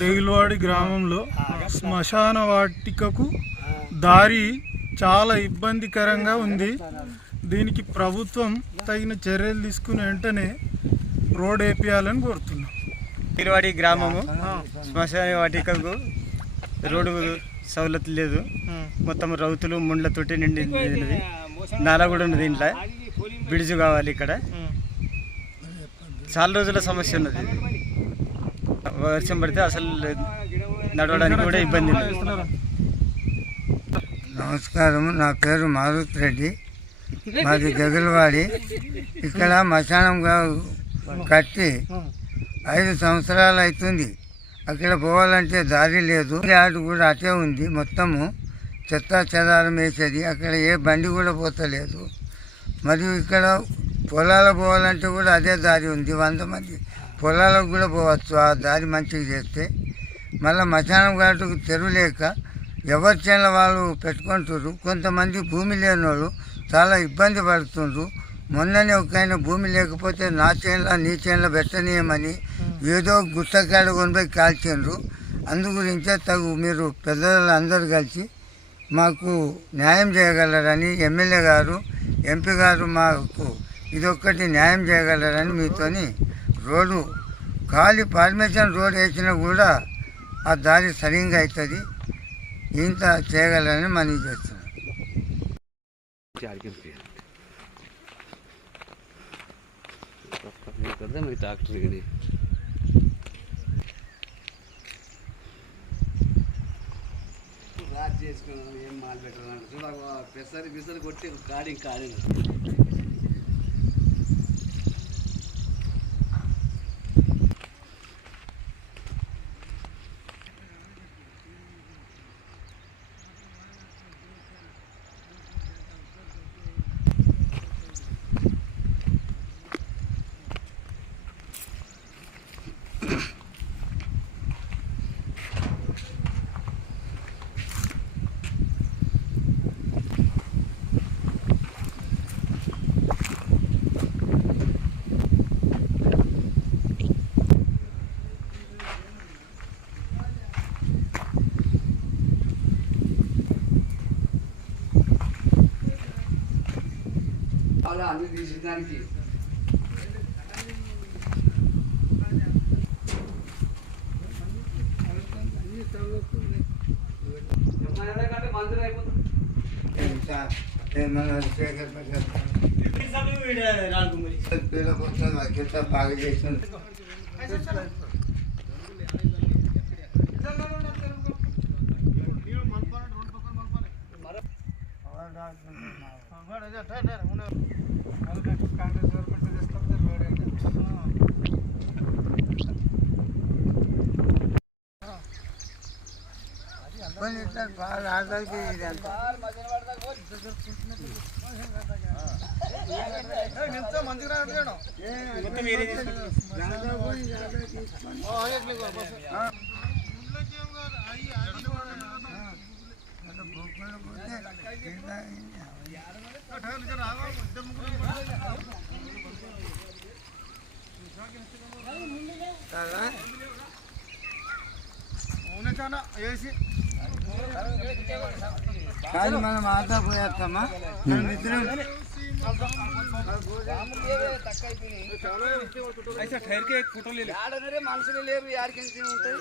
దేగులవాడి గ్రామంలో శ్మశాన వాటికకు దారి చాలా ఇబ్బందికరంగా ఉంది. దీనికి ప్రభుత్వం తగిన చర్యలు తీసుకుని వెంటనే రోడ్ వేపియాలని కోరుతున్నాం. దేగులవాడి గ్రామము శ్మశాన వాటికకు రోడ్డు సౌలత్ లేదు. మొత్తం రౌతులు ముండ్లతోటి నిండినది. నాల కూడా ఉన్నది. ఇంట్లో బ్రిడ్జ్ కావాలి. ఇక్కడ చాలా రోజుల సమస్య ఉన్నది. వర్షం పడితే అసలు నడవడానికి కూడా ఇబ్బంది. నమస్కారం, నా పేరు మారుతి రెడ్డి, మాది దేగులవాడి. ఇక్కడ మశానం కట్టి 5 సంవత్సరాలు అవుతుంది. అక్కడ పోవాలంటే దారి లేదు. ఆడు కూడా అటే ఉంది. మొత్తము చెత్త చెదారం వేసేది. అక్కడ ఏ బండి కూడా పోతలేదు. మరియు ఇక్కడ పొలాలకు పోవాలంటే కూడా అదే దారి ఉంది. 100 మంది పొలాలకు కూడా పోవచ్చు ఆ దారి మంచిగా చేస్తే. మళ్ళీ మశానం ఘాటుకు తెరువు లేక ఎవరి చేనుల వాళ్ళు పెట్టుకుంటారు. కొంతమంది భూమి లేని వాళ్ళు చాలా ఇబ్బంది పడుతుండ్రు. మొన్ననే ఒక ఆయన భూమి లేకపోతే నా చేనులో నీ చేనులో పెట్టనీయమని ఏదో గుట్టకాడ కొనిపోయి కాల్చిండ్రు. అందు గురించే మీరు పెద్దలు అందరూ కలిసి మాకు న్యాయం చేయగలరని ఎమ్మెల్యే గారు, ఎంపీ గారు మాకు ఇదొక్కటి న్యాయం చేయగలరని మీతోని రోడ్డు ఖాళీ పర్మిషన్ రోడ్ వేసినా కూడా ఆ దారి సరిగ్గా అవుతుంది. ఇంత చేయగలరని మనవి చేస్తున్నాం. రాజు చేసుకున్నాం. ఏం మాల్ పెట్టాలంటే చూడ పెసరి కొట్టి కాడి అన్ని తీసేదానికి మందులు అయిపోతుంది. బాగా చేస్తుంది. కానీ మనం ఆదా పోయేస్తామా? మనం ఇద్దరం మనుషులు లేరు. యాడికి ఉంటాయి.